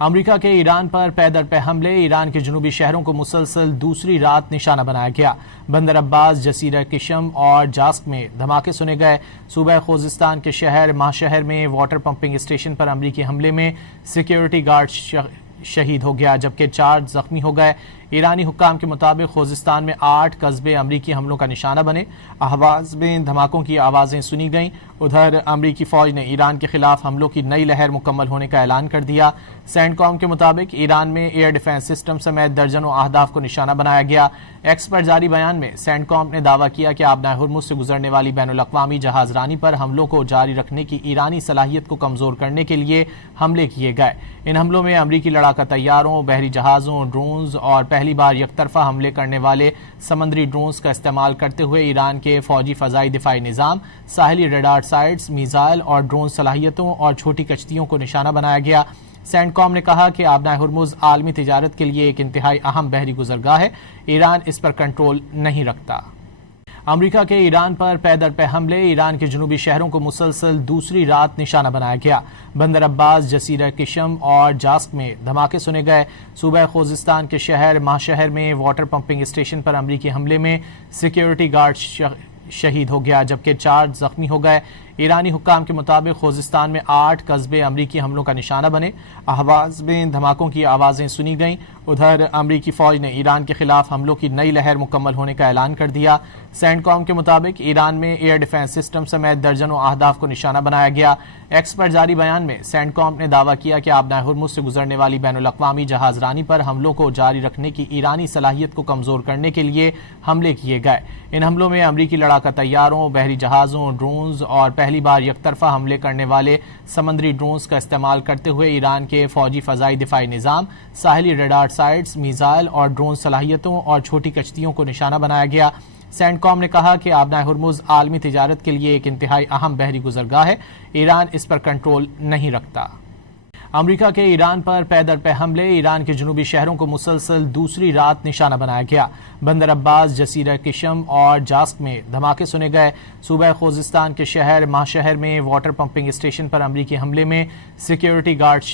امریکہ کے ایران پر پے در پے حملے، ایران کے جنوبی شہروں کو مسلسل دوسری رات نشانہ بنایا گیا۔ بندر عباس، جزیرہ کشم اور جاسک میں دھماکے سنے گئے۔ صوبہ خوزستان کے شہر ماہشہر میں واٹر پمپنگ اسٹیشن پر امریکی حملے میں سیکیورٹی گارڈ شہید ہو گیا جبکہ 4 زخمی ہو گئے۔ ایرانی حکام کے مطابق خوزستان میں 8 قصبے امریکی حملوں کا نشانہ بنے۔ اہواز میں دھماکوں کی آوازیں سنی گئیں۔ ادھر امریکی فوج نے ایران کے خلاف حملوں کی نئی لہر مکمل ہونے کا اعلان کر دیا۔ سینٹ کام کے مطابق ایران میں ایئر ڈیفنس سسٹم سمیت درجنوں اہداف کو نشانہ بنایا گیا۔ ایکس پر جاری بیان میں سینٹ کام نے دعویٰ کیا کہ آبنائے ہرمز سے گزرنے والی بین الاقوامی جہاز رانی پر حملوں کو جاری رکھنے کی ایرانی صلاحیت کو کمزور کرنے کے لیے حملے کیے گئے۔ ان حملوں میں امریکی لڑاکا طیاروں، بحری جہازوں، ڈرونز اور پہلی بار یک طرفہ حملے کرنے والے سمندری ڈرونز کا استعمال کرتے ہوئے ایران کے فوجی فضائی دفاعی نظام، ساحلی ریڈار سائٹس، میزائل اور ڈرون صلاحیتوں اور چھوٹی کشتیوں کو نشانہ بنایا گیا۔ سینٹ کام نے کہا کہ آبنائے ہرمز عالمی تجارت کے لیے ایک انتہائی اہم بحری گزرگاہ ہے، ایران اس پر کنٹرول نہیں رکھتا۔ امریکہ کے ایران پر پے در پے حملے، ایران کے جنوبی شہروں کو مسلسل دوسری رات نشانہ بنایا گیا۔ بندر عباس، جزیرہ کشم اور جاسک میں دھماکے سنے گئے۔ صوبہ خوزستان کے شہر ماہشہر میں واٹر پمپنگ اسٹیشن پر امریکی حملے میں سیکیورٹی گارڈ شہید ہو گیا جبکہ 4 زخمی ہو گئے۔ ایرانی حکام کے مطابق خوزستان میں 8 قصبے امریکی حملوں کا نشانہ بنے۔ اہواز میں دھماکوں کی آوازیں سنی گئیں۔ ادھر امریکی فوج نے ایران کے خلاف حملوں کی نئی لہر مکمل ہونے کا اعلان کر دیا۔ سینٹ کام کے مطابق ایران میں ایئر ڈیفنس سسٹم سمیت درجنوں اہداف کو نشانہ بنایا گیا۔ ایکس پر جاری بیان میں سینٹ کام نے دعویٰ کیا کہ آبنائے ہرمز سے گزرنے والی بین الاقوامی جہاز رانی پر حملوں کو جاری رکھنے کی ایرانی صلاحیت کو کمزور کرنے کے لیے حملے کیے گئے۔ ان حملوں میں امریکی لڑاکا طیاروں، بحری جہازوں، ڈرونز اور پہلی بار یک طرفہ حملے کرنے والے سمندری ڈرونز کا استعمال کرتے ہوئے ایران کے فوجی فضائی دفاعی نظام، ساحلی ریڈار سائٹس، میزائل اور ڈرون صلاحیتوں اور چھوٹی کشتیوں کو نشانہ بنایا گیا۔ سینٹ کام نے کہا کہ آبنائے ہرمز عالمی تجارت کے لیے ایک انتہائی اہم بحری گزرگاہ ہے، ایران اس پر کنٹرول نہیں رکھتا۔ امریکہ کے ایران پر پے در پے حملے، ایران کے جنوبی شہروں کو مسلسل دوسری رات نشانہ بنایا گیا۔ بندر عباس، جزیرہ کشم اور جاسک میں دھماکے سنے گئے۔ صوبہ خوزستان کے شہر ماہشہر میں واٹر پمپنگ اسٹیشن پر امریکی حملے میں سیکیورٹی گارڈ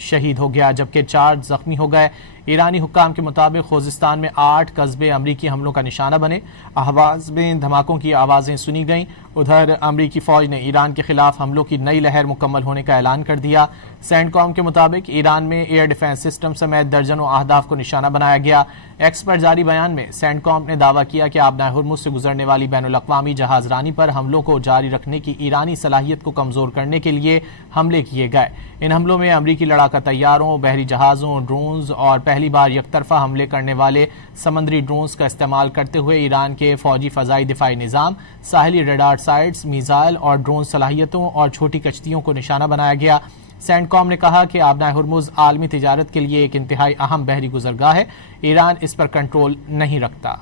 شہید ہو گیا جبکہ 4 زخمی ہو گئے۔ ایرانی حکام کے مطابق خوزستان میں 8 قصبے امریکی حملوں کا نشانہ بنے۔ اہواز میں دھماکوں کی آوازیں سنی گئیں۔ ادھر امریکی فوج نے ایران کے خلاف حملوں کی نئی لہر مکمل ہونے کا اعلان کر دیا۔ سینٹ کام کے مطابق ایران میں ایئر ڈیفنس سسٹم سمیت درجنوں اہداف کو نشانہ بنایا گیا۔ ایکس پر جاری بیان میں سینٹ کام نے دعویٰ کیا کہ آبنائے ہرمز سے گزرنے والی بین الاقوامی جہاز رانی پر حملوں کو جاری رکھنے کی ایرانی صلاحیت کو کمزور کرنے کے لیے حملے کیے گئے۔ ان حملوں میں امریکی لڑاکا طیاروں، بحری جہازوں، ڈرونز اور پہلی بار یک طرفہ حملے کرنے والے سمندری ڈرونز کا استعمال کرتے ہوئے ایران کے فوجی فضائی دفاعی نظام، ساحلی ریڈار سائٹس، میزائل اور ڈرون صلاحیتوں اور چھوٹی کشتیوں کو نشانہ بنایا گیا۔ سینٹ کام نے کہا کہ آبنائے ہرمز عالمی تجارت کے لیے ایک انتہائی اہم بحری گزرگاہ ہے، ایران اس پر کنٹرول نہیں رکھتا۔